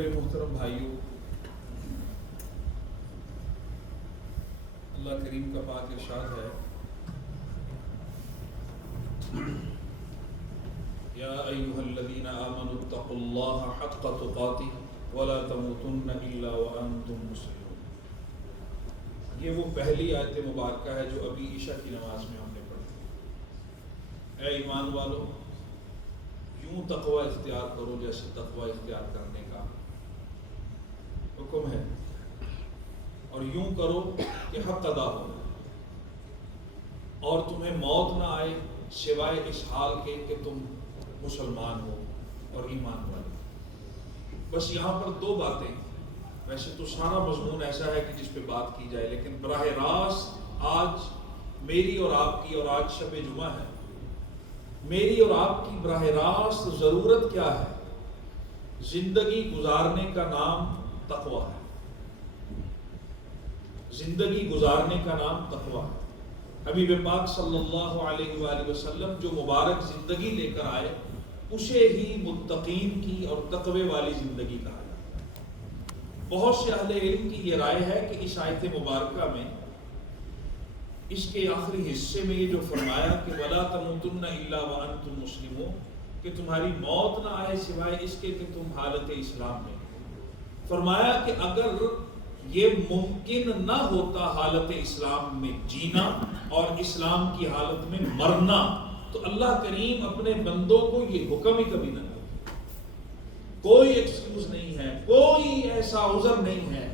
میرے محترم بھائیوں، اللہ کریم کا پاک ارشاد ہے، یا ایھا الذین آمنوا اتقوا اللہ حق تقاتہ ولا تموتن الا وانتم مسلمون۔ یہ وہ پہلی آیت مبارکہ ہے جو ابھی عشاء کی نماز میں ہم نے پڑھی۔ اے ایمان والو، یوں تقوی اختیار کرو جیسے تقوی اختیار کرنے کا حکم ہے، اور یوں کرو کہ حق ادا ہو، اور تمہیں موت نہ آئے سوائے اس حال کے کہ تم مسلمان ہو اور ایمان والے۔ بس یہاں پر دو باتیں، ویسے تو سارا مضمون ایسا ہے کہ جس پہ بات کی جائے، لیکن براہ راست آج میری اور آپ کی، اور آج شب جمعہ ہے، میری اور آپ کی براہ راست ضرورت کیا ہے؟ زندگی گزارنے کا نام تقویٰ ہے۔ زندگی گزارنے کا نام تقویٰ ہے۔ حبیب پاک صلی اللہ علیہ وآلہ وسلم جو مبارک زندگی لے کر آئے، اسے ہی متقین کی اور تقوی والی زندگی کہا جاتا ہے۔ بہت سے اہل علم کی یہ رائے ہے کہ اس آیت مبارکہ میں، اس کے آخری حصے میں یہ جو فرمایا کہ وَلَا تَمُوتُنَّ إِلَّا وَأَنْتُمْ مُسْلِمُونَ، کہ تمہاری موت نہ آئے سوائے اس کے کہ تم حالت اسلام میں، فرمایا کہ اگر یہ ممکن نہ ہوتا حالت اسلام میں جینا اور اسلام کی حالت میں مرنا، تو اللہ کریم اپنے بندوں کو یہ حکم ہی کبھی نہ کرتا۔ کوئی ایکسکیوز نہیں ہے، کوئی ایسا عذر نہیں ہے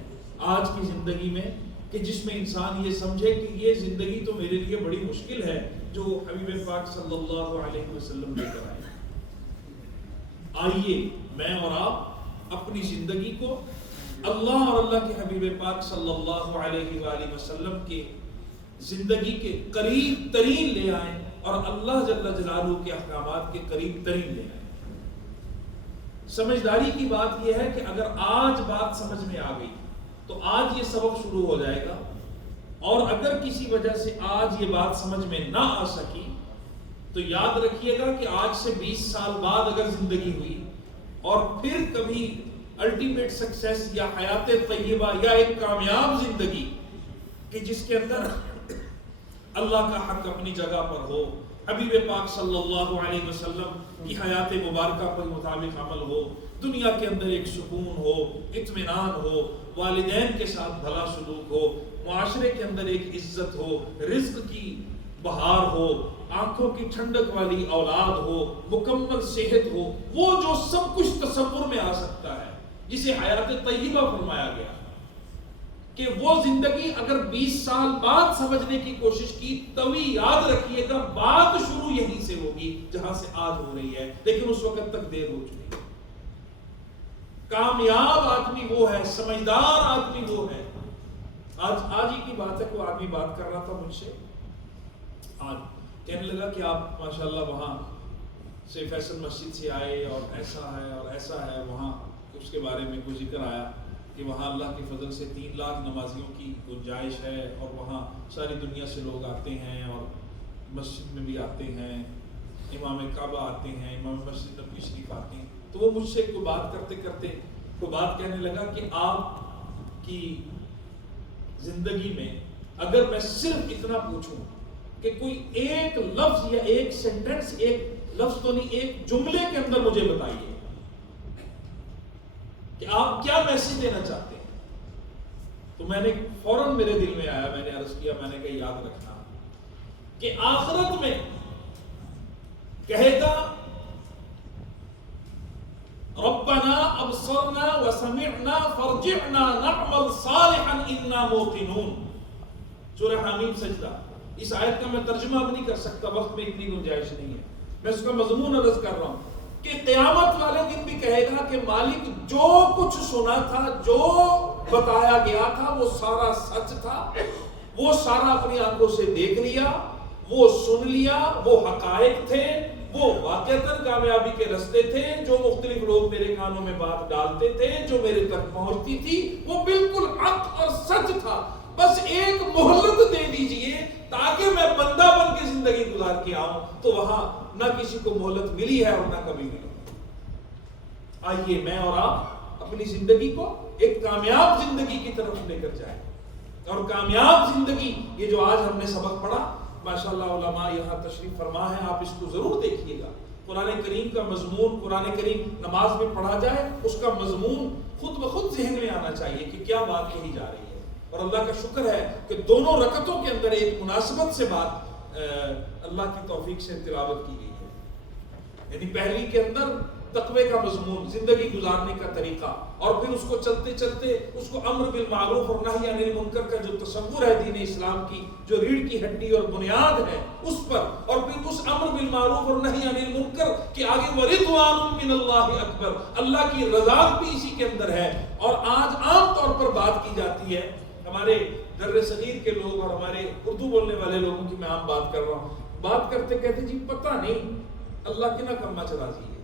آج کی زندگی میں کہ جس میں انسان یہ سمجھے کہ یہ زندگی تو میرے لیے بڑی مشکل ہے جو حبیب پاک صلی اللہ علیہ وسلم لے کر آئے۔ آئیے میں اور آپ اپنی زندگی کو اللہ اور اللہ کے حبیب پاک صلی اللہ علیہ وآلہ وسلم کے زندگی کے قریب ترین لے آئیں، اور اللہ جل جلالہ کے احکامات کے قریب ترین لے آئیں۔ سمجھداری کی بات یہ ہے کہ اگر آج بات سمجھ میں آ گئی تو آج یہ سبق شروع ہو جائے گا، اور اگر کسی وجہ سے آج یہ بات سمجھ میں نہ آ سکی تو یاد رکھیے گا کہ آج سے 20 سال بعد اگر زندگی ہوئی اور پھر کبھی الٹیمیٹ سکسیس یا حیات طیبہ یا ایک کامیاب زندگی کہ جس کے اندر اللہ کا حق اپنی جگہ پر ہو، حبیب پاک صلی اللہ علیہ وسلم کی حیات مبارکہ پر مطابق عمل ہو، دنیا کے اندر ایک سکون ہو، اطمینان ہو، والدین کے ساتھ بھلا سلوک ہو، معاشرے کے اندر ایک عزت ہو، رزق کی بہار ہو، آنکھوں کی ٹھنڈک والی اولاد ہو، مکمل صحت ہو، وہ جو سب کچھ تصور میں آ سکتا ہے جسے حیات طیبہ فرمایا گیا، کہ وہ زندگی اگر 20 سال بعد سمجھنے کی کوشش کی تو یاد رکھیے گا بات شروع یہیں سے ہوگی جہاں سے آج ہو رہی ہے، لیکن اس وقت تک دیر ہو چکی ہے۔ کامیاب آدمی وہ ہے، سمجھدار آدمی وہ ہے۔ آج ہی کی بات ہے، کوئی آدمی بات کر رہا تھا مجھ سے، آج کہنے لگا کہ آپ ماشاءاللہ وہاں سے فیصل مسجد سے آئے اور ایسا ہے اور ایسا ہے، وہاں اس کے بارے میں کوئی ذکر آیا کہ وہاں اللہ کے فضل سے 3 لاکھ نمازیوں کی گنجائش ہے، اور وہاں ساری دنیا سے لوگ آتے ہیں اور مسجد میں بھی آتے ہیں، امام کعبہ آتے ہیں، امام مسجد نبوی شریف آتے ہیں۔ تو وہ مجھ سے کوئی بات کرتے کرتے کوئی بات کہنے لگا کہ آپ کی زندگی میں اگر میں صرف اتنا پوچھوں کہ کوئی ایک لفظ یا ایک سینٹنس، ایک لفظ تو نہیں، ایک جملے کے اندر مجھے بتائیے کہ آپ کیا میسج دینا چاہتے ہیں، تو میں نے فوراً میرے دل میں آیا، میں نے عرض کیا، میں نے کہا یاد رکھنا کہ آخرت میں کہے گا ربنا ابصرنا وسمعنا فارجعنا نعمل صالحا انا موقنون، سورہ حمیم سجدہ۔ اس آیت کا میں ترجمہ اب نہیں کر سکتا، وقت میں اتنی گنجائش نہیں ہے، میں اس کا مضمون عرض کر رہا ہوں کہ قیامت والے دن بھی کہے گا کہ مالک جو کچھ سنا تھا، جو بتایا گیا تھا، وہ سارا سچ تھا، وہ سارا اپنی آنکھوں سے دیکھ لیا، وہ سن لیا، وہ حقائق تھے، وہ واقعتاً کامیابی کے رستے تھے، جو مختلف لوگ میرے کانوں میں بات ڈالتے تھے، جو میرے تک پہنچتی تھی، وہ بالکل حق اور سچ تھا، بس ایک مہلت دے دیجئے تاکہ میں بندہ بن کے زندگی گزار کے آؤں۔ تو وہاں نہ کسی کو مہلت ملی ہے اور نہ کبھی ملی۔ آئیے میں اور آپ اپنی زندگی کو ایک کامیاب زندگی کی طرف لے کر جائے. اور کامیاب زندگی، یہ جو آج ہم نے سبق پڑھا، ماشاءاللہ علماء یہاں تشریف فرما ہے، آپ اس کو ضرور دیکھیے گا. قرآن کریم کا مضمون، قرآن کریم نماز میں پڑھا جائے، اس کا مضمون خود بخود ذہن میں آنا چاہیے کہ کیا بات کہی جا رہی ہے. اور اللہ کا شکر ہے کہ دونوں رکعتوں کے اندر ایک مناسبت سے بات اللہ کی توفیق سے تلاوت کی گئی ہے. یعنی پہلی کے اندر تقوی کا مضمون، زندگی گزارنے کا طریقہ، اور پھر اس کو چلتے چلتے اس کو امر بالمعروف اور نہی عن المنکر کا جو تصور ہے دین اسلام کی، جو ریڑھ کی ہڈی اور بنیاد ہے اس پر، اور پھر اس امر بالمعروف اور نہی عن المنکر کے آگے ورضوان من اللہ اکبر، اللہ کی رضا بھی اسی کے اندر ہے. اور آج عام طور پر بات کی جاتی ہے، ہمارے در صغیر کے لوگ اور ہمارے اردو بولنے والے لوگوں کی میں عام بات کر رہا ہوں، بات کرتے کہتے جی پتہ نہیں اللہ کے نہ کما چراضی ہے،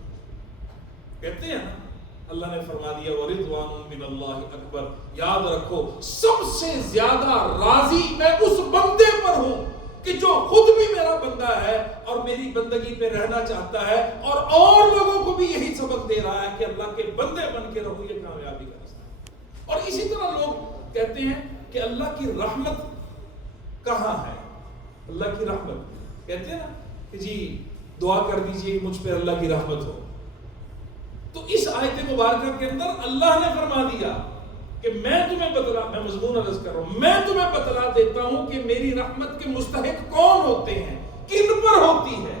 کہتے ہیں نا. اللہ نے فرما دیا ورضوان من اللہ اکبر. یاد رکھو سب سے زیادہ راضی میں اس بندے پر ہوں کہ جو خود بھی میرا بندہ ہے اور میری بندگی پہ رہنا چاہتا ہے اور لوگوں کو بھی یہی سبق دے رہا ہے کہ اللہ کے بندے بن کے رہو، یہ کامیابی کا راستہ ہے. اور اسی طرح لوگ کہتے ہیں کہ اللہ کی رحمت کہاں ہے؟ اللہ کی رحمت کہتے ہیں نا کہ جی دعا کر دیجئے مجھ پہ اللہ کی رحمت ہو. تو اس آیت مبارکہ کے اندر اللہ نے فرما دیا کہ میں مضمون عرض کر رہا ہوں، میں تمہیں بتلا دیتا ہوں کہ میری رحمت کے مستحق کون ہوتے ہیں، کن پر ہوتی ہے.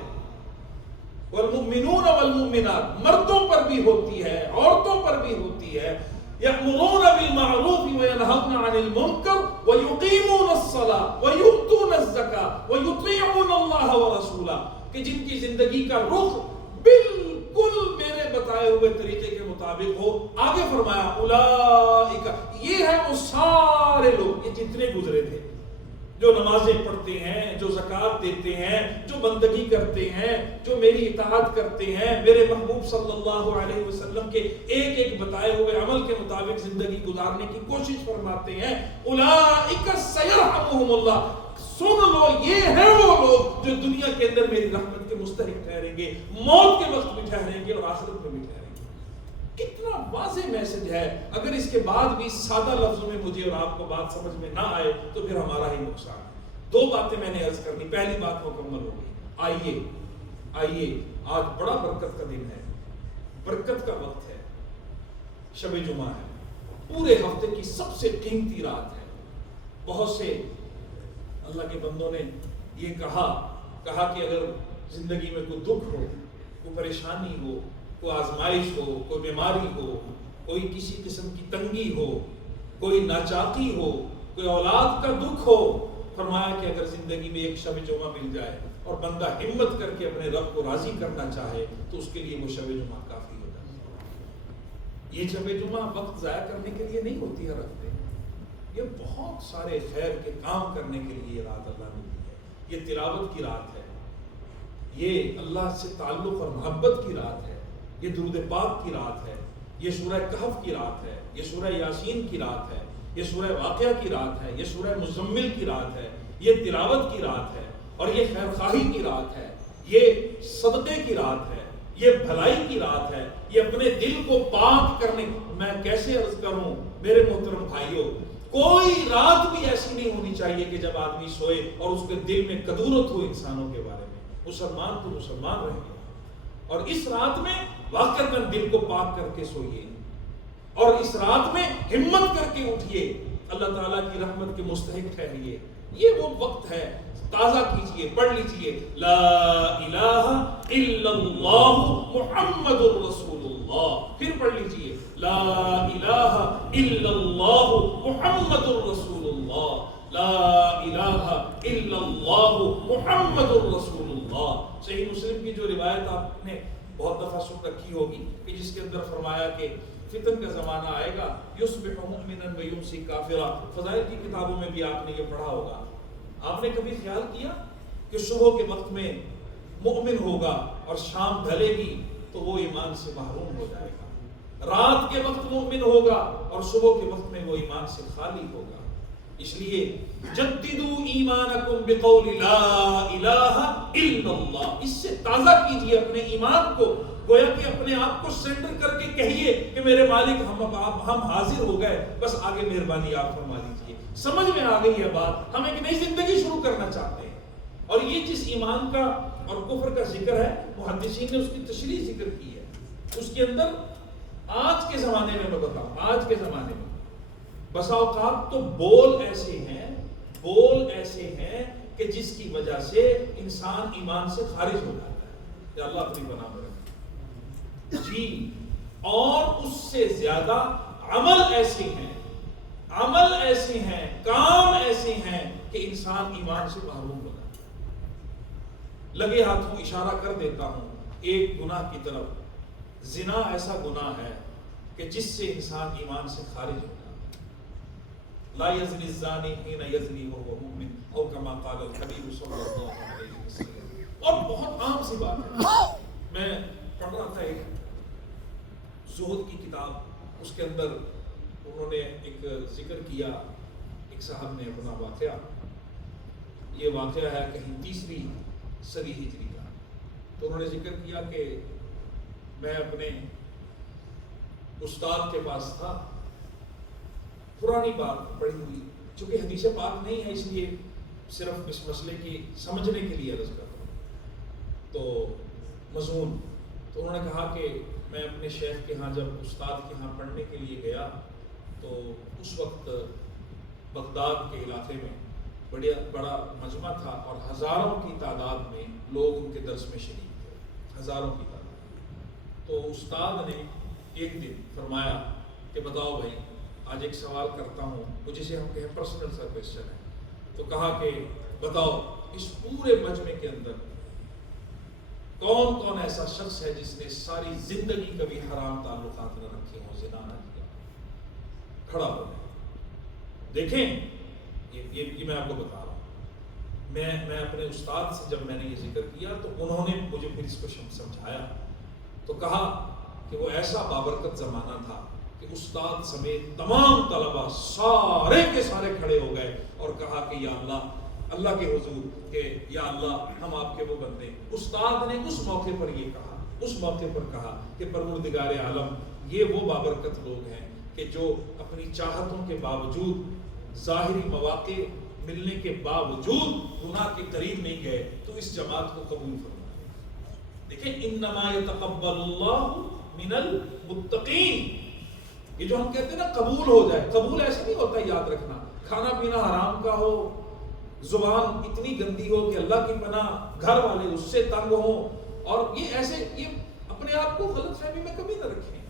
والمؤمنون والمؤمنات، مردوں پر بھی ہوتی ہے، عورتوں پر بھی ہوتی ہے. یأمرون بالمعروف وینہون عن المنکر ویقیمون الصلاۃ ویؤتون الزکاۃ ویطیعون اللہ ورسولہ، کہ جن کی زندگی کا رخ بالکل میرے بتائے ہوئے طریقے کے مطابق ہو. آگے فرمایا اولئک، یہ ہے وہ سارے لوگ، یہ جتنے گزرے تھے، جو نمازیں پڑھتے ہیں، جو زکوٰۃ دیتے ہیں، جو بندگی کرتے ہیں، جو میری اطاعت کرتے ہیں، میرے محبوب صلی اللہ علیہ وسلم کے ایک ایک بتائے ہوئے عمل کے مطابق زندگی گزارنے کی کوشش فرماتے ہیں. اولئک سیرحمہم اللہ، سن لو یہ ہیں وہ لوگ جو دنیا کے اندر میری رحمت کے مستحق ٹھہریں گے، موت کے وقت بھی ٹھہریں گے اور آخرت میں بھی ٹھہریں گے. کتنا واضح میسج ہے. اگر اس کے بعد بھی سادہ لفظوں میں مجھے اور آپ کو بات سمجھ میں نہ آئے تو پھر ہمارا ہی نقصان ہے. دو باتیں میں نے عرض کرنی، پہلی بات مکمل ہو گئی. آئیے آج بڑا برکت کا دن ہے، برکت کا وقت ہے، شب جمعہ ہے، پورے ہفتے کی سب سے قیمتی رات ہے. بہت سے اللہ کے بندوں نے یہ کہا کہ اگر زندگی میں کوئی دکھ ہو، کوئی پریشانی ہو، کوئی آزمائش ہو، کوئی بیماری ہو، کوئی کسی قسم کی تنگی ہو، کوئی ناچاقی ہو، کوئی اولاد کا دکھ ہو، فرمایا کہ اگر زندگی میں ایک شب جمعہ مل جائے اور بندہ ہمت کر کے اپنے رب کو راضی کرنا چاہے تو اس کے لیے وہ شب جمعہ کافی ہو جاتا ہے. یہ شب جمعہ وقت ضائع کرنے کے لیے نہیں ہوتی ہر ہفتے، یہ بہت سارے خیر کے کام کرنے کے لیے یہ رات اللہ نے دی ہے. یہ تلاوت کی رات ہے، یہ اللہ سے تعلق اور محبت کی رات ہے، یہ درود پاک کی رات ہے، یہ سورہ کہف کی رات ہے، یہ سورہ یاسین کی رات ہے، یہ سورہ واقعہ کی رات ہے، یہ سورہ مزمل کی رات ہے، یہ تلاوت کی رات ہے، اور یہ خیر خواہی کی رات ہے، یہ صدقے کی رات ہے، یہ بھلائی کی رات ہے، یہ اپنے دل کو پاک کرنے. میں کیسے عرض کروں میرے محترم بھائیوں، کوئی رات بھی ایسی نہیں ہونی چاہیے کہ جب آدمی سوئے اور اس کے دل میں کدورت ہو انسانوں کے بارے میں. مسلمان تو مسلمان رہیں گے، اور اس رات میں واقعتاً دل کو پاک کر کے سوئیے، اور اس رات میں ہمت کر کے اٹھیے، اللہ تعالیٰ کی رحمت کے مستحق ٹھہریے. یہ وہ وقت ہے، تازہ کیجئے، پڑھ لیجئے لا الہ الا اللہ محمد الرسول اللہ. پھر پڑھ لیجئے لا الہ الا اللہ محمد الرسول اللہ، لا الہ الا اللہ محمد الرسول اللہ. صحیح مسلم کی جو روایت آپ نے بہت دفعہ سن رکھی ہوگی کہ جس کے اندر فرمایا کہ فتن کا زمانہ آئے گا، یصبح مؤمنا ویمسی کافرا. فضائل کی کتابوں میں بھی آپ نے یہ پڑھا ہوگا. آپ نے کبھی خیال کیا کہ صبح کے وقت میں مؤمن ہوگا اور شام ڈھلے گی تو وہ ایمان سے محروم ہو جائے گا، رات کے وقت مؤمن ہوگا اور صبح کے وقت میں وہ ایمان سے خالی ہوگا. اس لیے جددوا ایمانکم بقول لا الہ الا اللہ، اس سے تازہ کیجئے اپنے ایمان کو، گویا کہ اپنے آپ کو سرنڈر کر کے کہیے کہ میرے مالک ہم حاضر ہو گئے، بس آگے مہربانی آپ فرما دیجئے۔ سمجھ میں آ گئی ہے بات، ہم ایک نئی زندگی شروع کرنا چاہتے ہیں۔ اور یہ جس ایمان کا اور کفر کا ذکر ہے، محدثین نے اس کی تشریح ذکر کی ہے۔ اس کے اندر آج کے زمانے میں میں بتاؤں، آج کے زمانے میں بسا اوقات تو بول ایسے ہیں کہ جس کی وجہ سے انسان ایمان سے خارج ہو جاتا ہے، یا اللہ اپنی بنا میں رکھے جی۔ اور اس سے زیادہ عمل ایسے ہیں، کام ایسے ہیں کہ انسان ایمان سے محروم ہو جاتا ہے۔ لگے ہاتھوں اشارہ کر دیتا ہوں ایک گناہ کی طرف۔ زنا ایسا گناہ ہے کہ جس سے انسان ایمان سے خارج ہو جاتا ہے۔ لا یزنی الزانی حین یزنی وہو مؤمن، او کما قال الحبیب صلی اللہ علیہ وسلم۔ اور بہت عام سی بات ہے، میں پڑھ رہا تھا ایک زہد کی کتاب، اس کے اندر انہوں نے ایک ذکر کیا، ایک صاحب نے اپنا واقعہ، یہ واقعہ ہے کہیں 3 صدی ہجری کا، تو انہوں نے ذکر کیا کہ میں اپنے استاد کے پاس تھا، پرانی بات پڑھی ہوئی، چونکہ حدیث پاک نہیں ہے اس لیے صرف اس مسئلے کی سمجھنے کے لیے عرض کر رہا ہوں۔ تو مضمون، تو انہوں نے کہا کہ میں اپنے شیخ کے ہاں جب استاد کے ہاں پڑھنے کے لیے گیا تو اس وقت بغداد کے علاقے میں بڑا مجمع تھا اور ہزاروں کی تعداد میں لوگ ان کے درس میں شریک تھے، ہزاروں کی تعداد۔ تو استاد نے ایک دن فرمایا کہ بتاؤ بھائی، آج ایک سوال کرتا ہوں، وہ جسے ہم کہیں پرسنل سا کویسچن ہے۔ تو کہا کہ بتاؤ اس پورے مجمع کے اندر کون کون ایسا شخص ہے جس نے ساری زندگی کبھی حرام تعلقات نہ رکھے ہوں، زنا نہ کیا؟ کھڑا ہو گئے۔ دیکھیں یہ میں آپ کو بتا رہا ہوں، میں اپنے استاد سے جب میں نے یہ ذکر کیا تو انہوں نے مجھے پھر اس کو سمجھایا، تو کہا کہ وہ ایسا بابرکت زمانہ تھا کہ استاد سمیت تمام طلبہ سارے کے سارے کھڑے ہو گئے اور کہا کہ یا اللہ کے حضور کہ یا اللہ ہم آپ کے وہ بندے۔ استاد نے اس موقع پر کہا کہ پروردگار عالم، یہ وہ بابرکت لوگ ہیں کہ جو اپنی چاہتوں کے باوجود، ظاہری مواقع ملنے کے باوجود گناہ کے قریب نہیں گئے، تو اس جماعت کو قبول فرمائے۔ دیکھیں، انما یتقبل اللہ من المتقین، یہ جو ہم کہتے ہیں نا قبول ہو جائے، قبول ایسے نہیں ہوتا، یاد رکھنا، کھانا پینا حرام کا ہو، زبان اتنی گندی ہو کہ اللہ کی پناہ، گھر والے اس سے تنگ ہوں، اور یہ اپنے آپ کو غلط فہمی میں کبھی نہ رکھیں۔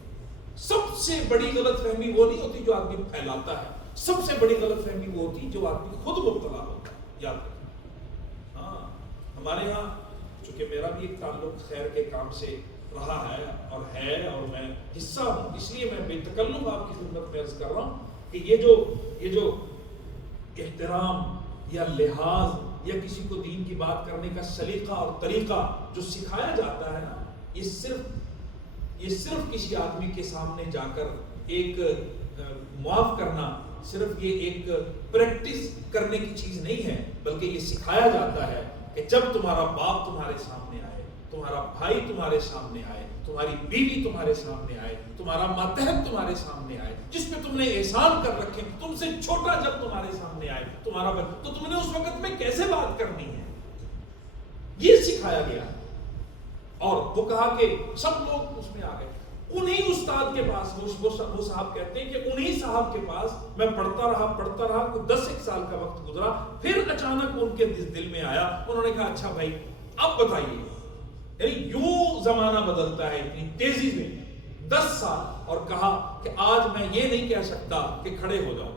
سب سے بڑی غلط فہمی وہ نہیں ہوتی جو آدمی پھیلاتا ہے، سب سے بڑی غلط فہمی وہ ہوتی جو آدمی خود مبتلا ہوتا ہے، یاد رکھیں۔ ہاں، ہمارے ہاں چونکہ میرا بھی ایک تعلق خیر کے کام سے رہا ہے اور میں حصہ ہوں، اس لیے میں بے تکلف آپ کی خدمت میں عرض کر رہا ہوں کہ یہ جو احترام یا لحاظ یا کسی کو دین کی بات کرنے کا سلیقہ اور طریقہ جو سکھایا جاتا ہے نا، یہ صرف کسی آدمی کے سامنے جا کر ایک معاف کرنا، صرف یہ ایک پریکٹس کرنے کی چیز نہیں ہے، بلکہ یہ سکھایا جاتا ہے کہ جب تمہارا باپ تمہارے سامنے آئے، تمہارا بھائی تمہارے سامنے آئے، تمہاری بیوی تمہارے سامنے آئے، تمہارا ماتحت تمہارے سامنے آئے، جس پہ تم نے احسان کر رکھے، تم سے چھوٹا جب تمہارے سامنے آئے تمہارا بچہ، تو تم نے اس وقت میں کیسے بات کرنی ہے، یہ سکھایا گیا۔ اور وہ کہا کہ سب لوگ اس میں آ گئے۔ انہی استاد کے پاس، وہ صاحب کہتے ہیں کہ انہی صاحب کے پاس میں پڑھتا رہا، کوئی 10 سال کا وقت گزرا، پھر اچانک ان کے دل میں آیا، انہوں نے کہا اچھا بھائی اب بتائیے، یعنی یوں زمانہ بدلتا ہے اتنی تیزی میں، 10 سال، اور کہا کہ آج میں یہ نہیں کہہ سکتا کہ کھڑے ہو جاؤ،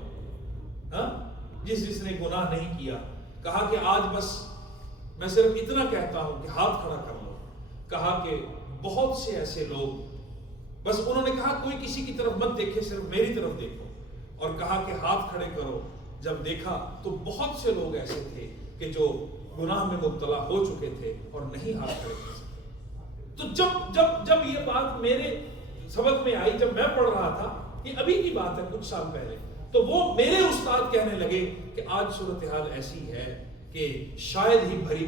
جس نے گناہ نہیں کیا، کہا کہ آج بس میں صرف اتنا کہتا ہوں کہ ہاتھ کھڑا کر لو۔ کہا کہ بہت سے ایسے لوگ، بس انہوں نے کہا کوئی کسی کی طرف مت دیکھے، صرف میری طرف دیکھو، اور کہا کہ ہاتھ کھڑے کرو۔ جب دیکھا تو بہت سے لوگ ایسے تھے کہ جو گناہ میں مبتلا ہو چکے تھے اور نہیں ہاتھ کھڑے کر سکتے۔ تو جب یہ بات میرے سبق میں آئی، جب میں پڑھ رہا تھا، یہ ابھی کی بات ہے کچھ سال پہلے، تو وہ میرے استاد کہنے لگے کہ آج صورتحال ایسی ہے کہ شاید ہی بھرے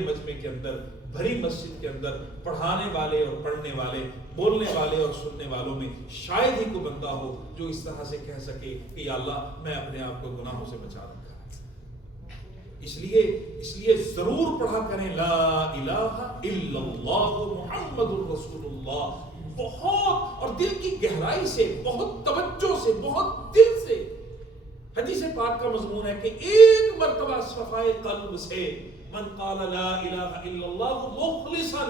مجمع کے اندر، بھری مسجد کے اندر پڑھانے والے اور پڑھنے والے، بولنے والے اور سننے والوں میں شاید ہی کوئی بندہ ہو جو اس طرح سے کہہ سکے کہ یا اللہ میں اپنے آپ کو گناہوں سے بچا رکھا ہے۔ اس لیے ضرور پڑھا کریں لا الہ الا اللہ محمد الرسول اللہ، بہت اور دل کی گہرائی سے، بہت توجہ سے، بہت دل سے۔ حدیث پاک کا مضمون ہے کہ ایک مرتبہ صفائے قلب سے من قال لا الہ الا اللہ مخلصا،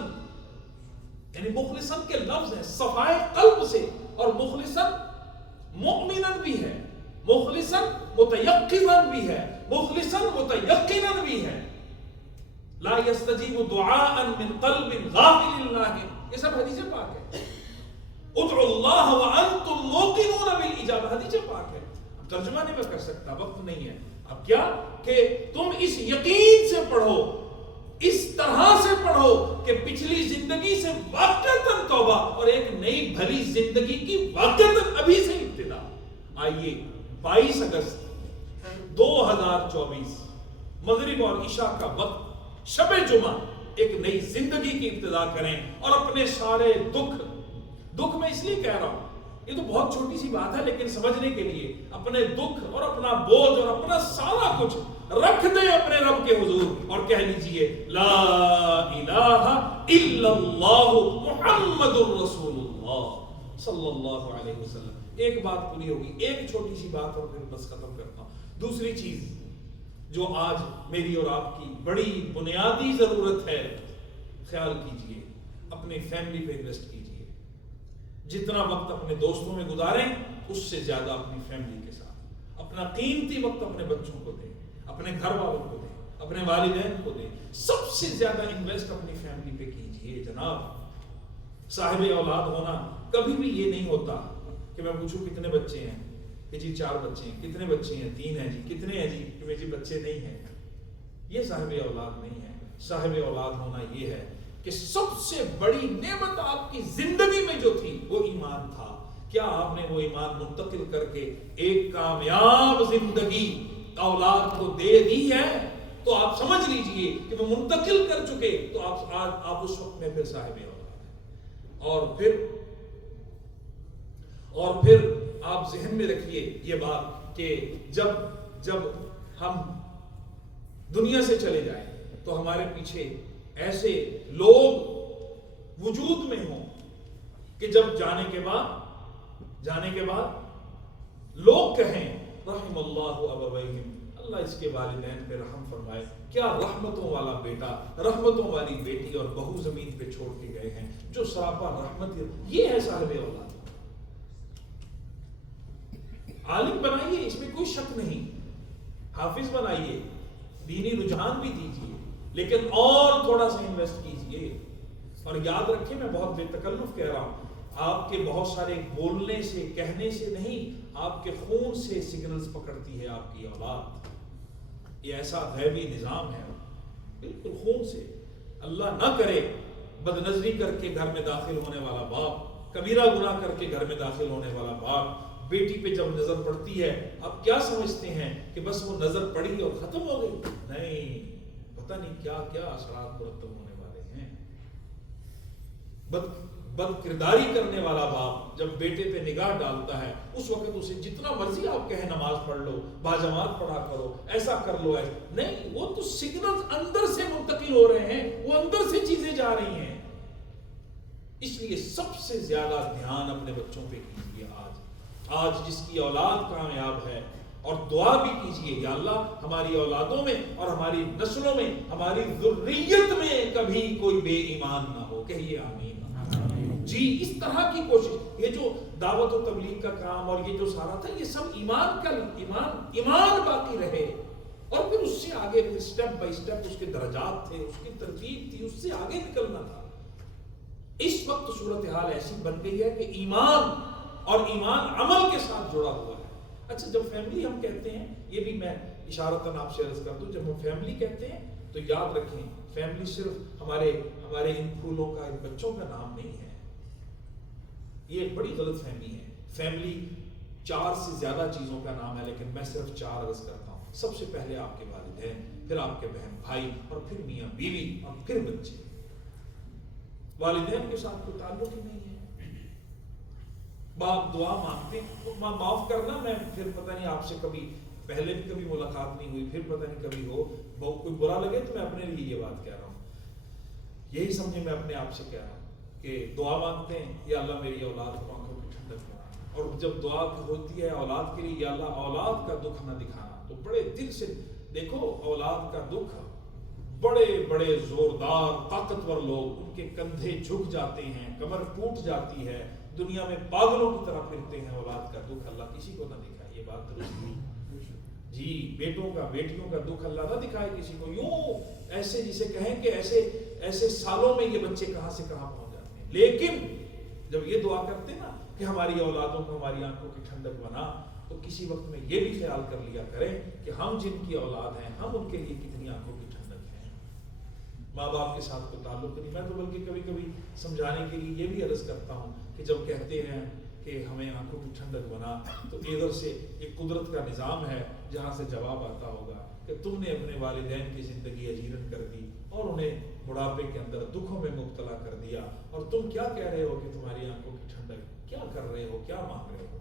یعنی مخلصا کے لفظ ہے صفائے قلب سے، اور مخلصا مؤمنا بھی ہے، مخلصا متیقظا بھی ہے، مخلصا متیقنا بھی ہے۔ لا يستجیب دعاء من قلب غافل لاہن، یہ سب حدیث پاک ہے۔ ادعوا اللہ وانتم موقنون بالاجابہ، حدیث پاک ہے۔ ترجمہ نہیں میں کر سکتا، وقت نہیں ہے۔ اب کیا کہ تم اس یقین سے پڑھو، اس طرح سے پڑھو کہ پچھلی زندگی سے واقعتاً توبہ اور ایک نئی بھلی زندگی کی واقعتاً ابھی سے ابتدا۔ آئیے 22 اگست 2024 مغرب اور عشاء کا وقت، شب جمعہ، ایک نئی زندگی کی ابتدا کریں اور اپنے سارے دکھ میں اس لیے کہہ رہا ہوں، یہ تو بہت چھوٹی سی بات ہے لیکن سمجھنے کے لیے، اپنے دکھ اور اپنا بوجھ اور اپنا سارا کچھ رکھ دیں اپنے رب کے حضور اور کہہ لیجئے لا الہ الا اللہ محمد الرسول اللہ صلی اللہ علیہ وسلم۔ ایک بات پوری ہوگی، ایک چھوٹی سی بات اور پھر بس ختم کرتا ہوں۔ دوسری چیز جو آج میری اور آپ کی بڑی بنیادی ضرورت ہے، خیال کیجئے اپنی فیملی پہ انویسٹ کیجئے۔ جتنا وقت اپنے دوستوں میں گزاریں اس سے زیادہ اپنی فیملی کے ساتھ، اپنا قیمتی وقت اپنے بچوں کو دیں، اپنے گھر والوں کو دیں، اپنے والدین کو دیں، سب سے زیادہ انویسٹ اپنی فیملی پہ کیجئے۔ جناب صاحب اولاد ہونا کبھی بھی یہ نہیں ہوتا کہ میں پوچھوں کتنے بچے ہیں، کہ جی 4 بچے ہیں، کتنے بچے ہیں 3 ہیں جی، کتنے ہیں جی، کہ جی بچے نہیں ہیں۔ یہ صاحب اولاد نہیں ہے۔ صاحب اولاد ہونا یہ ہے کہ سب سے بڑی نعمت آپ کی زندگی میں جو تھی وہ ایمان تھا۔ کیا آپ نے وہ ایمان منتقل کر کے ایک کامیاب زندگی اولاد کو دے دی ہے؟ تو آپ سمجھ لیجئے کہ وہ منتقل کر چکے، تو آپ اس وقت میں پھر صاحب اولاد ہیں۔ اور پھر آپ ذہن میں رکھیے یہ بات کہ جب ہم دنیا سے چلے جائیں تو ہمارے پیچھے ایسے لوگ وجود میں ہوں کہ جب جانے کے بعد لوگ کہیں رحم اللہ ابویہم، اللہ اس کے والدین پہ رحم فرمائے، کیا رحمتوں والا بیٹا، رحمتوں والی بیٹی اور بہو زمین پہ چھوڑ کے گئے ہیں، جو سراپا رحمت۔ یہ ہے صاحب اولاد۔ عالم بنائیے، اس میں کوئی شک نہیں، حافظ بنائیے، دینی رجحان بھی دیجیے، لیکن اور تھوڑا سا انویسٹ کیجئے۔ اور یاد رکھیں، میں بہت بے تکلف کہہ رہا ہوں، آپ کے بہت سارے بولنے سے، کہنے سے نہیں، آپ کے خون سے سگنلز پکڑتی ہے آپ کی اولاد۔ یہ ایسا غیبی نظام ہے، بالکل خون سے۔ اللہ نہ کرے بد نظری کر کے گھر میں داخل ہونے والا باپ، کبیرہ گناہ کر کے گھر میں داخل ہونے والا باپ، بیٹی پہ جب نظر پڑتی ہے آپ کیا سمجھتے ہیں کہ بس وہ نظر پڑی اور ختم ہو گئی؟ نہیں، پتہ نہیں کیا کیا اثرات مرتب ہونے والے ہیں۔ بد کرداری کرنے والا باپ جب بیٹے پہ نگاہ ڈالتا ہے اس وقت اسے جتنا مرضی آپ کہیں نماز پڑھ لو، باجماعت پڑھا کرو، ایسا کر لو، نہیں، وہ تو سگنل اندر سے منتقل ہو رہے ہیں، وہ اندر سے چیزیں جا رہی ہیں۔ اس لیے سب سے زیادہ دھیان اپنے بچوں پہ کیجیے۔ آج جس کی اولاد کامیاب ہے، اور دعا بھی کیجئے یا اللہ ہماری اولادوں میں اور ہماری نسلوں میں، ہماری ذریت میں کبھی کوئی بے ایمان نہ ہو۔ کہیے آمین۔ جی اس طرح کی کوشش، یہ جو دعوت و تبلیغ کا کام اور یہ جو سارا تھا، یہ سب ایمان باقی رہے، اور پھر اس سے آگے سٹیپ بائی سٹیپ اس کے درجات تھے، اس کی ترتیب تھی، اس سے آگے نکلنا تھا۔ اس وقت صورتحال ایسی بن گئی ہے کہ ایمان اور ایمان عمل کے ساتھ جڑا ہوا ہے۔ اچھا، جب فیملی ہم کہتے ہیں، یہ بھی میں اشارتاً آپ سے عرض کر دوں، جب ہم فیملی کہتے ہیں تو یاد رکھیں فیملی صرف ہمارے ان پھولوں کا، ان بچوں کا نام نہیں ہے۔ یہ ایک بڑی غلط فہمی ہے۔ فیملی 4 سے زیادہ چیزوں کا نام ہے لیکن میں صرف 4 عرض کرتا ہوں. سب سے پہلے آپ کے والدین، پھر آپ کے بہن بھائی، اور پھر میاں بیوی، اور پھر بچے. والدین کے ساتھ کوئی تعلق ہی نہیں ہے. باپ دعا مانگتے تو ماں معاف کرنا، میں پھر پتہ نہیں آپ سے کبھی پہلے بھی کبھی ملاقات نہیں ہوئی، پھر پتہ نہیں کبھی ہو، کوئی برا لگے تو میں اپنے لیے یہ بات کہہ رہا ہوں. یہی سمجھے میں اپنے آپ سے کہہ رہا ہوں کہ دعا مانگتے ہیں یا اللہ میری اولاد کو آنکھوں کی ٹھنڈک بنا، اور جب دعا ہوتی ہے اولاد کے لیے یا اللہ اولاد کا دکھ نہ دکھانا، تو بڑے دل سے دیکھو اولاد کا دکھ. بڑے بڑے زوردار طاقتور لوگ ان کے کندھے جھک جاتے ہیں، کمر ٹوٹ جاتی ہے، دنیا میں پاگلوں کی طرح پھرتے ہیں. اولاد کا دکھ اللہ کسی کو نہ دکھائے. یہ بات درست نہیں جی. بیٹوں کا بیٹیوں کا دکھ اللہ نہ دکھائے کسی کو. یوں ایسے جسے کہیں کہ ایسے سالوں میں یہ بچے کہاں سے کہاں پہنچ جاتے ہیں. لیکن جب یہ دعا کرتے نا کہ ہماری اولادوں کو ہماری آنکھوں کی ٹھنڈک بنا، تو کسی وقت میں یہ بھی خیال کر لیا کریں کہ ہم جن کی اولاد ہیں ہم ان کے لیے کتنی آنکھوں کی ٹھنڈک ہیں. ماں باپ کے ساتھ کوئی تعلق نہیں. میں تو بلکہ کبھی کبھی سمجھانے کے لیے یہ بھی عرض کرتا ہوں کہ جب کہتے ہیں کہ ہمیں آنکھوں کی ٹھنڈک بنا، تو ادھر سے ایک قدرت کا نظام ہے جہاں سے جواب آتا ہوگا کہ تم نے اپنے والدین کی زندگی اجیرن کر دی اور انہیں بڑھاپے کے اندر دکھوں میں مبتلا کر دیا، اور تم کیا کہہ رہے ہو کہ تمہاری آنکھوں کی ٹھنڈک، کیا کر رہے ہو، کیا مانگ رہے ہو.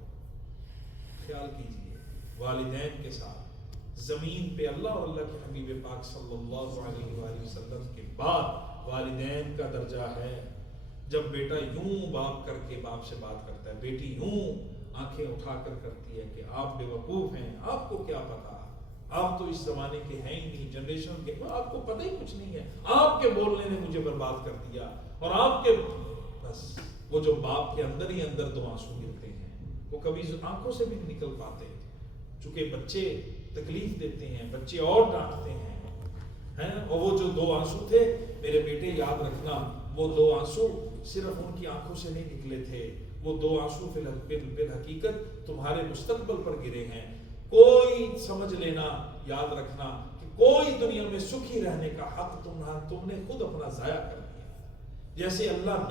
خیال کیجئے والدین کے ساتھ زمین پہ اللہ اور اللہ کے حبیب پاک صلی اللہ علیہ وآلہ وسلم کے بعد والدین کا درجہ ہے. جب بیٹا یوں باپ کر کے باپ سے بات کرتا ہے، بیٹی یوں آنکھیں اٹھا کر کرتی ہے کہ آپ بے وقوف ہیں، آپ کو کیا پتا، آپ تو اس زمانے کے ہیں ہی نہیں، جنریشن کے، آپ کو پتہ ہی کچھ نہیں ہے، آپ کے بولنے نے مجھے برباد کر دیا. اور آپ کے بس وہ جو باپ کے اندر ہی اندر 2 آنسو گرتے ہیں، وہ کبھی آنکھوں سے بھی نہیں نکل پاتے، چونکہ بچے تکلیف دیتے ہیں، بچے اور ڈانٹتے ہیں. اور وہ جو 2 آنسو تھے میرے بیٹے، یاد رکھنا، وہ 2 آنسو صرف ان کی آنکھوں سے نہیں نکلے تھے، وہ 2 آنسو بالحقیقت تمہارے مستقبل پر گرے ہیں. کوئی سمجھ لینا، یاد رکھنا کہ کوئی دنیا میں سکھی رہنے کا حق تم نے خود اپنا ضائع کر دیا. جیسے اللہ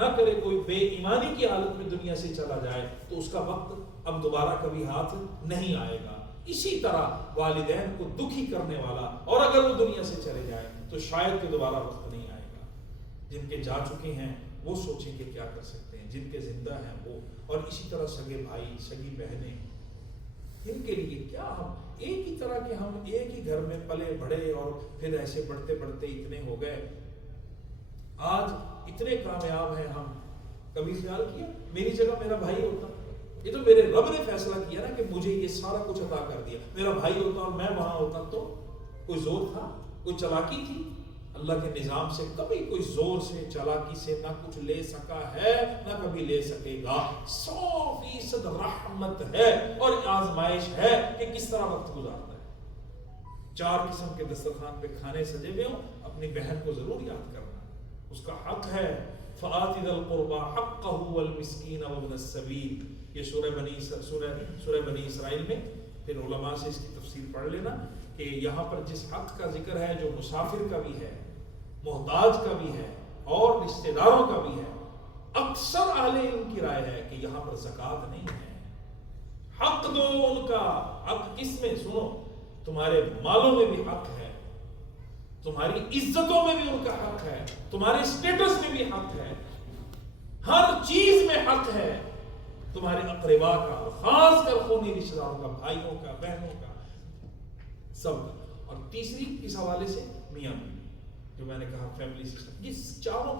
نہ کرے کوئی بے ایمانی کی حالت میں دنیا سے چلا جائے تو اس کا وقت اب دوبارہ کبھی ہاتھ نہیں آئے گا. اسی طرح والدین کو دکھی کرنے والا، اور اگر وہ دنیا سے چلے جائے تو شاید کہ دوبارہ وقت نہیں آئے گا. جن کے جا چکے ہیں وہ سوچیں کہ کیا کر سکتے ہیں، جن کے زندہ ہیں وہ. اور اسی طرح سگے بھائی، سگی بہنیں، ان کے لیے کیا، ہم ایک ہی طرح کے، ہم ایک ہی گھر میں پلے بڑھے اور پھر ایسے بڑھتے بڑھتے اتنے ہو گئے، آج اتنے کامیاب ہیں ہم. کبھی خیال کیا میری جگہ میرا بھائی ہوتا؟ یہ تو میرے رب نے فیصلہ کیا نا کہ مجھے یہ سارا کچھ عطا کر دیا. میرا بھائی ہوتا اور میں وہاں ہوتا تو کوئی زور تھا، کوئی چلاکی تھی؟ اللہ کے نظام سے کبھی کوئی زور سے، چالاکی سے نہ کچھ لے سکا ہے، نہ کبھی لے سکے گا. 100% رحمت ہے اور آزمائش ہے کہ کس طرح وقت گزارنا ہے. 4 قسم کے دسترخوان پہ کھانے سجے ہوئے ہوں، اپنی بہن کو ضرور یاد کرنا، اس کا حق ہے. فآت ذی القربى حقہ والمسکین وابن السبیل، یہ سورہ بنی اسرائیل میں. پھر علماء سے اس کی تفسیر پڑھ لینا کہ یہاں پر جس حق کا ذکر ہے جو مسافر کا بھی ہے، محتاج کا بھی ہے اور رشتہ داروں کا بھی ہے، اکثر اہل علم کی رائے ہے کہ یہاں پر زکوٰۃ نہیں ہے. حق دو ان کا. حق کس میں؟ سنو، تمہارے مالوں میں بھی حق ہے، تمہاری عزتوں میں بھی ان کا حق ہے، تمہارے اسٹیٹس میں بھی حق ہے، ہر چیز میں حق ہے. تمہارے اقربا کا، خاص کر خونی رشتہ داروں کا، بھائیوں کا، بہنوں کا، سب کا. اور تیسری اس حوالے سے میاں بیوی، جو میں نے کہا فیملی سسٹم، یہ چاروں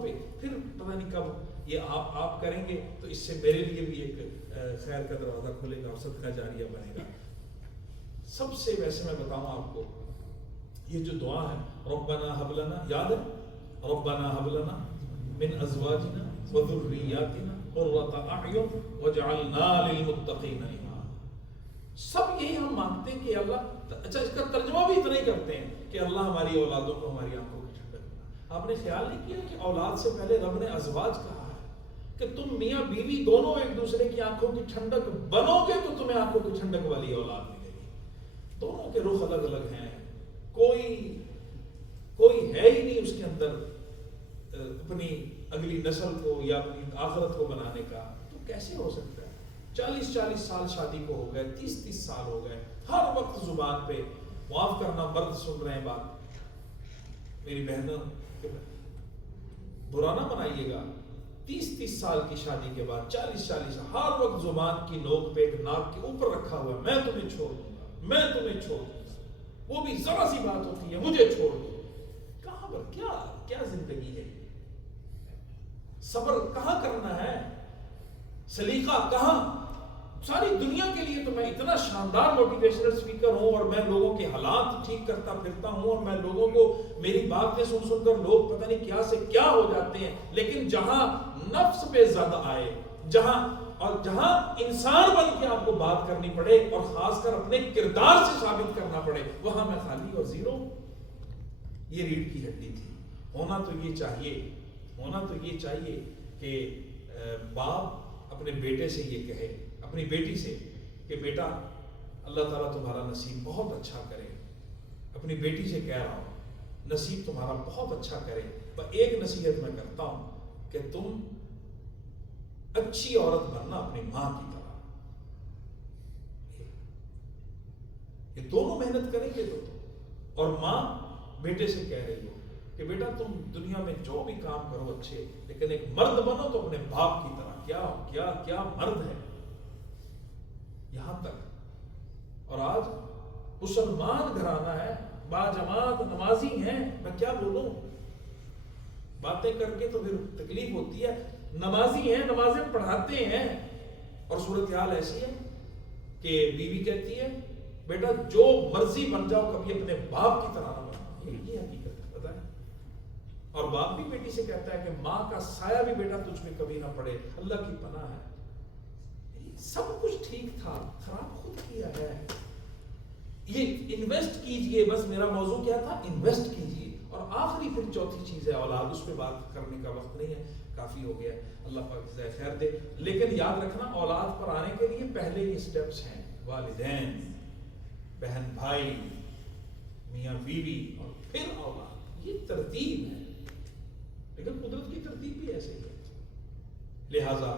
پہ پھر پتہ نہیں کب یہ آپ کریں گے تو اس سے میرے لیے بھی ایک خیر کا دروازہ کھلے گا اور صدقہ جاریہ بنے گا. سب سے ویسے میں بتاؤں آپ کو، یہ جو دعا ہے ربنا حب لنا، یاد ہے ربنا حب لنا من ازواجنا وذریاتنا قرۃ اعین واجعلنا للمتقین اماما. سب یہی ہم مانگتے ہیں کہ اللہ، اچھا اس کا ترجمہ بھی اتنا ہی کرتے ہیں کہ اللہ ہماری اولادوں کو ہماری آنکھوں کی ٹھنڈک بنا. آپ نے خیال نہیں کیا کہ اولاد سے پہلے رب نے ازواج کہا ہے کہ تم میاں بیوی دونوں ایک دوسرے کی آنکھوں کی ٹھنڈک بنو گے تو تمہیں آنکھوں کی ٹھنڈک والی اولاد ملے گی. دونوں کے رخ الگ الگ ہیں، کوئی ہے ہی نہیں اس کے اندر اپنی اگلی نسل کو یا اپنی آخرت کو بنانے کا. تو کیسے ہو سکتا ہے؟ 40 سال شادی کو ہو گئے, 30 سال ہو گئے, ہر وقت زبان پہ معاف کرنا, مرد سن رہے ہیں بات, میری بہنوں برا نہ بنائیے گا, 30 سال کی شادی کے بعد 40 ہر وقت زبان کی نوک پہ ایک ناک کے اوپر رکھا ہوا ہے, میں تمہیں چھوڑ دوں گا, میں تمہیں چھوڑ دوں گا, وہ بھی ذرا سی بات ہوتی ہے مجھے چھوڑ دو. کہاں پر کیا زندگی ہے؟ صبر کہاں کرنا ہے؟ سلیقہ کہاں؟ ساری دنیا کے لیے تو میں اتنا شاندار موٹیویشنل اسپیکر ہوں, اور میں لوگوں کے حالات ٹھیک کرتا پھرتا ہوں, اور میں لوگوں کو میری باتیں سن کر لوگ پتہ نہیں کیا سے کیا ہو جاتے ہیں, لیکن جہاں نفس پہ زد آئے, جہاں انسان بن کے آپ کو بات کرنی پڑے, اور خاص کر اپنے کردار سے ثابت کرنا پڑے, وہاں میں خالی اور زیرو. یہ ریڑھ کی ہڈی تھی. ہونا تو یہ چاہیے کہ باپ اپنے بیٹے سے یہ کہے, اپنی بیٹی سے کہ بیٹا اللہ تعالیٰ تمہارا نصیب بہت اچھا کرے. اپنی بیٹی سے کہہ رہا ہوں نصیب تمہارا بہت اچھا کرے. پر ایک نصیحت میں کرتا ہوں کہ تم اچھی عورت بننا اپنی ماں کی طرح. یہ دونوں محنت کریں گے تو. اور ماں بیٹے سے کہہ رہی ہو کہ بیٹا تم دنیا میں جو بھی کام کرو اچھے, لیکن ایک مرد بنو تو اپنے باپ کی طرح. کیا مرد ہے یہاں تک. اور آج مسلمان گھرانہ ہے, باجماعت نمازی ہیں, میں کیا بولوں, باتیں کر کے تو پھر تکلیف ہوتی ہے. نمازی ہیں, نمازیں پڑھاتے ہیں, اور صورتحال ایسی ہے کہ بیوی کہتی ہے بیٹا جو مرضی بن جاؤ کبھی اپنے باپ کی طرح نہ بنو. یہ حقیقت ہے, پتہ ہے. اور باپ بھی بیٹی سے کہتا ہے کہ ماں کا سایہ بھی بیٹا تجھ میں کبھی نہ پڑے, اللہ کی پناہ ہے. سب کچھ ٹھیک تھا, خراب خود کیا ہے. یہ انویسٹ کیجئے, بس میرا موضوع کیا تھا, انویسٹ کیجئے. اور آخری پھر چوتھی چیز ہے اولاد, اس پہ بات کرنے کا وقت نہیں ہے, کافی ہو گیا, اللہ پاک جزائے خیر دے. لیکن یاد رکھنا اولاد پر آنے کے لیے پہلے یہ سٹیپس ہیں, والدین, بہن بھائی, میاں بیوی, اور پھر اولاد. یہ ترتیب ہے, لیکن قدرت کی ترتیب بھی ایسے ہی ہے. لہذا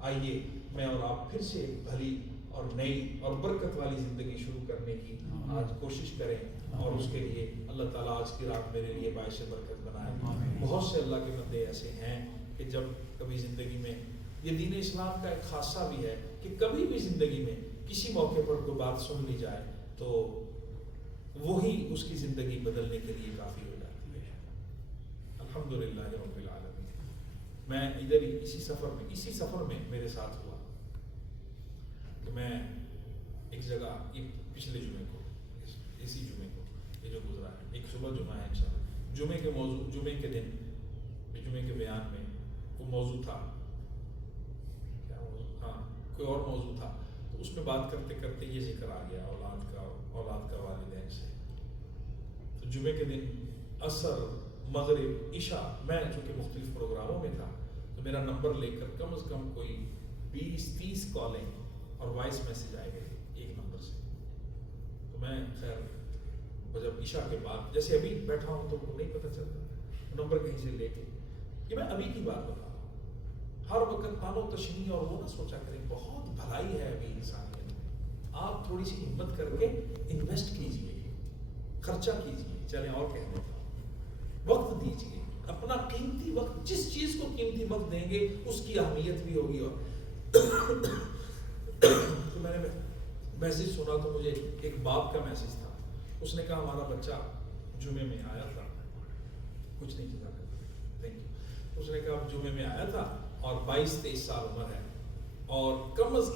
آئیے میں اور آپ پھر سے ایک بھلی اور نئی اور برکت والی زندگی شروع کرنے کی آج کوشش کریں, اور اس کے لیے اللہ تعالیٰ آج کی رات میرے لیے باعث برکت بنائے. بہت سے اللہ کے بندے ایسے ہیں کہ جب کبھی زندگی میں, یہ دین اسلام کا ایک خاصہ بھی ہے کہ کبھی بھی زندگی میں کسی موقع پر کوئی بات سن لی جائے تو وہی اس کی زندگی بدلنے کے لیے کافی ہو جاتی ہے. الحمدللہ رب العالمین. میں ادھر ہی اسی سفر میں میرے ساتھ ہوا کہ میں ایک جگہ, یہ پچھلے جمعے کو, اسی جمعے کو یہ جو گزرا ہے, ایک صبح جمعہ ہے انشاءاللہ, جمعے کے دن جمعے کے بیان میں وہ موضوع تھا, کیا موضوع, ہاں کوئی اور موضوع تھا, تو اس میں بات کرتے کرتے یہ ذکر آ گیا اولاد کا والدین سے. تو جمعے کے دن عصر, مغرب, عشاء, میں چونکہ مختلف پروگراموں میں تھا تو میرا نمبر لے کر کم از کم کوئی 20-30 کالیں اور وائس میسج آئے گئے ایک نمبر سے. تو میں خیر جب عشاء کے بعد, جیسے ابھی بیٹھا ہوں تو وہ نہیں پتہ چلتا, نمبر کہیں سے لے کے, کہ میں ابھی کی بات بتا رہا ہوں. ہر وقت پانو تشنی اور وہ نہ سوچا کریں, بہت بھلائی ہے ابھی انسانیت میں. آپ تھوڑی سی ہمت کر کے انویسٹ کیجئے, خرچہ کیجئے, چلیں اور کہہ دیتا ہوں, وقت دیجئے, اپنا قیمتی وقت, جس چیز کو قیمتی وقت دیں گے اس کی اہمیت بھی ہوگی. اور تو میں نے میسج سنا تو مجھے ایک باپ کا میسج تھا, اس نے کہا ہمارا بچہ جمعے میں آیا تھا, کچھ نہیں چلا کرتا, تھینک یو. اس نے کہا جمعے میں آیا تھا اور 22-23 سال عمر ہے, اور کم از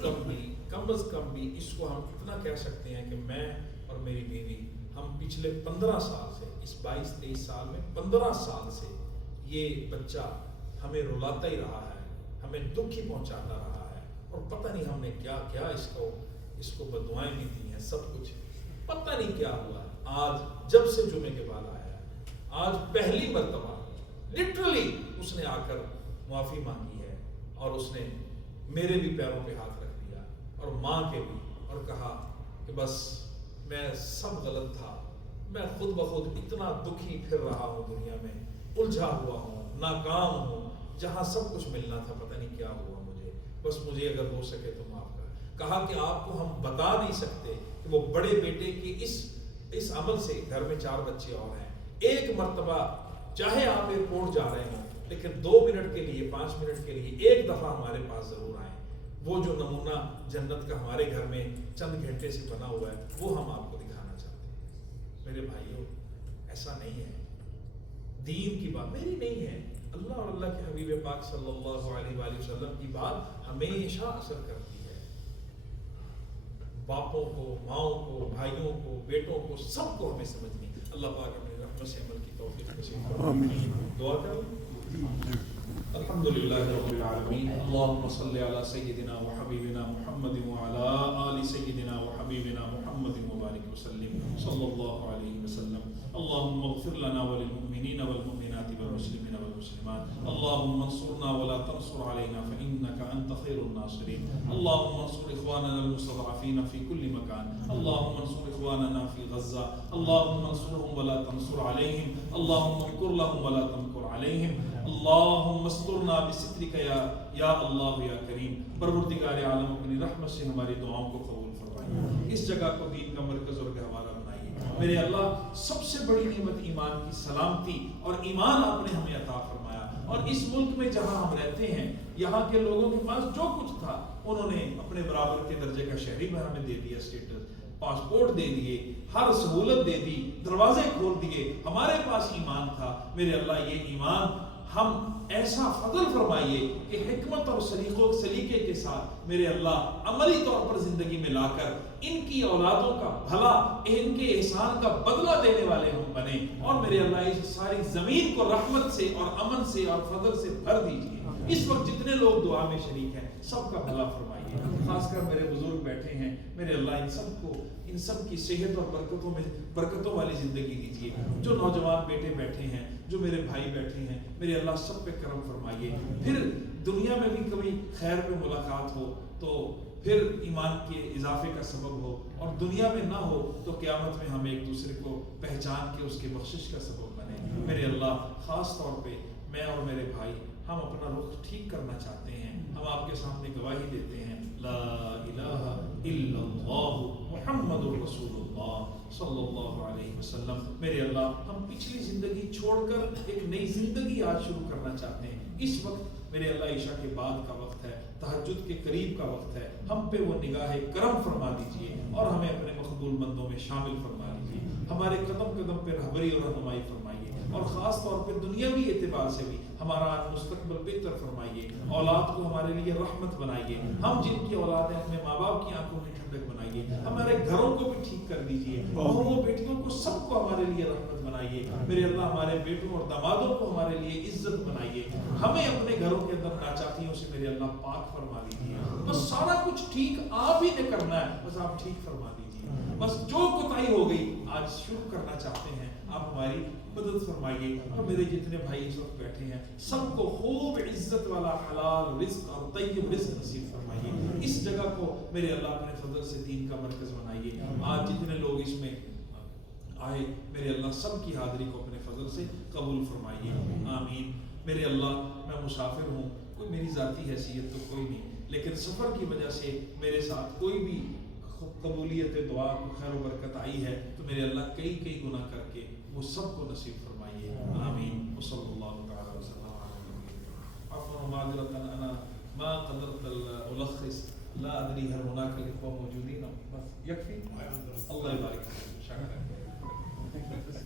کم بھی اس کو ہم اتنا کہہ سکتے ہیں کہ میں اور میری بیوی ہم پچھلے 15 سال سے, اس 22-23 سال میں 15 سال سے یہ بچہ ہمیں رلاتا ہی رہا ہے, ہمیں دکھ ہی پہنچاتا رہا ہے, اور پتہ نہیں ہم نے کیا کیا اس کو بددعائیں بھی دی ہیں, سب کچھ پتہ نہیں کیا ہوا ہے. آج جب سے جمعے کے بعد آیا ہے, آج پہلی مرتبہ لٹرلی اس نے آ کر معافی مانگی ہے, اور اس نے میرے بھی پیروں پہ ہاتھ رکھ دیا اور ماں کے بھی, اور کہا کہ بس میں سب غلط تھا, میں خود بخود اتنا دکھی پھر رہا ہوں دنیا میں, الجھا ہوا ہوں, ناکام ہوں, جہاں سب کچھ ملنا تھا پتہ نہیں کیا ہوا مجھے, بس مجھے اگر ہو سکے تو معاف کر. کہا کہ آپ کو ہم بتا نہیں سکتے کہ وہ بڑے بیٹے کی اس عمل سے، گھر میں 4 بچے اور ہیں، ایک مرتبہ چاہے آپ ایئرپورٹ جا رہے ہوں لیکن 2 منٹ کے لیے 5 منٹ کے لیے ایک دفعہ ہمارے پاس ضرور آئیں. وہ جو نمونہ جنت کا ہمارے گھر میں چند گھنٹے سے بنا ہوا ہے وہ ہم آپ کو دکھانا چاہتے ہیں. میرے بھائیوں، ایسا نہیں ہے. دین کی بات میری نہیں ہے، اللہ اور اللہ کے حبیب پاک صلی اللہ علیہ وآلہ وسلم کی بات ہمیشہ اثر کرتی ہے. باپوں کو، ماؤں کو، بھائیوں کو، بیٹوں کو، سب کو ہمیں سمجھنی. اللہ پاک اپنی رحمت سے عمل کی توفیق نصیب فرمائے. دعا کریں. الحمدللہ رب العالمین. اللہم صلی علی سیدنا و حبیبنا محمد وعلی آل سیدنا و حبیبنا محمد مبارک وسلم صلی اللہ علیہ وسلم. اللہم اغفر لنا وللمؤمنین والمؤمنات والمسلمین والمسلمات. اللہم انصرنا ولا تنصر علینا فإنک انت خیر الناصرین. اللہم انصر اخواننا المستضعفین فی کل مکان. اللہم انصر اخواننا فی غزہ. اللہم انصرهم ولا تنصر علیہم. اللہم امکر لهم ولا تمکر علیہم. اللہم استرنا بسترک یا اللہ یا کریم. پروردگار عالم اپنی رحمت سے ہماری دعاؤں کو قبول فرمائے. اس جگہ کو دین کا مرکز اور گہوارہ بنائیے. میرے اللہ، سب سے بڑی نعمت ایمان کی سلامتی اور ایمان آپ نے ہمیں عطا فرمایا. اور اس ملک میں جہاں ہم رہتے ہیں، یہاں کے لوگوں کے پاس جو کچھ تھا انہوں نے اپنے برابر کے درجے کا شہری میں ہمیں دے دیا، اسٹیٹس، پاسپورٹ دے دیے، ہر سہولت دے دی، دروازے کھول دیے. ہمارے پاس ایمان تھا. میرے اللہ، یہ ایمان ہم ایسا فضل فرمائیے کہ حکمت اور سلیقے کے ساتھ میرے اللہ عملی طور پر زندگی میں لا کر ان کی اولادوں کا بھلا، ان کے احسان کا بدلہ دینے والے ہم بنے. اور میرے اللہ اس ساری زمین کو رحمت سے اور امن سے اور فضل سے بھر دیجیے. اس وقت جتنے لوگ دعا میں شریک ہیں سب کا بھلا فرمائیے. خاص کر میرے بزرگ بیٹھے ہیں، میرے اللہ ان سب کی صحت اور برکتوں والی زندگی دیجیے. جو نوجوان بیٹے بیٹھے ہیں، جو میرے بھائی بیٹھے ہیں، میرے اللہ سب پہ کرم فرمائیے. پھر دنیا میں بھی کبھی خیر پہ ملاقات ہو تو پھر ایمان کے اضافے کا سبب ہو، اور دنیا میں نہ ہو تو قیامت میں ہم ایک دوسرے کو پہچان کے اس کے بخشش کا سبب بنے. میرے اللہ، خاص طور پہ میں اور میرے بھائی ہم اپنا رخ ٹھیک کرنا چاہتے ہیں. ہم آپ کے سامنے گواہی دیتے ہیں، لا الہ الا اللہ محمد الرسول اللہ صلی اللہ علیہ وسلم. میرے اللہ، ہم پچھلی زندگی چھوڑ کر ایک نئی زندگی آج شروع کرنا چاہتے ہیں. اس وقت میرے اللہ عشاء کے بعد کا وقت ہے، تہجد کے قریب کا وقت ہے. ہم پہ وہ نگاہ کرم فرما دیجئے اور ہمیں اپنے مقبول بندوں میں شامل فرما لیجئے. ہمارے قدم قدم پہ رہبری اور رہنمائی فرمائیے، اور خاص طور پہ دنیاوی اعتبار سے بھی ہمارا مستقبل بہتر فرمائیے. اولاد کو ہمارے لیے رحمت بنائیے. ہم جن کی اولاد ہیں اپنے ماں باپ کی آنکھوں میں ٹھنڈک بنائیے. ہمارے گھروں کو بھی ٹھیک کر دیجیے. بہوؤں بیٹیوں کو سب کو ہمارے لیے رحمت بنائیے. میرے اللہ، ہمارے بیٹوں اور دامادوں کو ہمارے لیے عزت بنائیے. ہمیں اپنے گھروں کے اندر ناچاکیوں سے میرے اللہ پاک فرما دیجیے. بس سارا کچھ ٹھیک آپ ہی نے کرنا ہے، بس آپ ٹھیک فرما دیجیے. بس جو کوتاہی ہو گئی آج شروع کرنا چاہتے ہیں، آپ ہماری مدد فرمائیے. اور میرے جتنے بھائی اس وقت بیٹھے ہیں سب کو خوب عزت والا حلال رزق اور طیب رزق نصیب فرمائیے. اس جگہ کو میرے اللہ اپنے فضل سے دین کا مرکز بنائیے. آج جتنے لوگ اس میں آئے میرے اللہ سب کی حاضری کو اپنے فضل سے قبول فرمائیے. آمین. میرے اللہ، میں مسافر ہوں، کوئی میری ذاتی حیثیت تو کوئی نہیں، لیکن سفر کی وجہ سے میرے ساتھ کوئی بھی قبولیت دعا کو خیر و برکت آئی ہے تو میرے اللہ کئی گناہ کر کے وہ سب کو نصیب فرمائیے. آمین. وصلی اللہ تعالی وسلم علی عفوا ومعذرۃ انا ما قدرت الالخص لا ادری هل هناك الاخوه موجودين. بس يكفي. الله يبارك فيك. شكرا.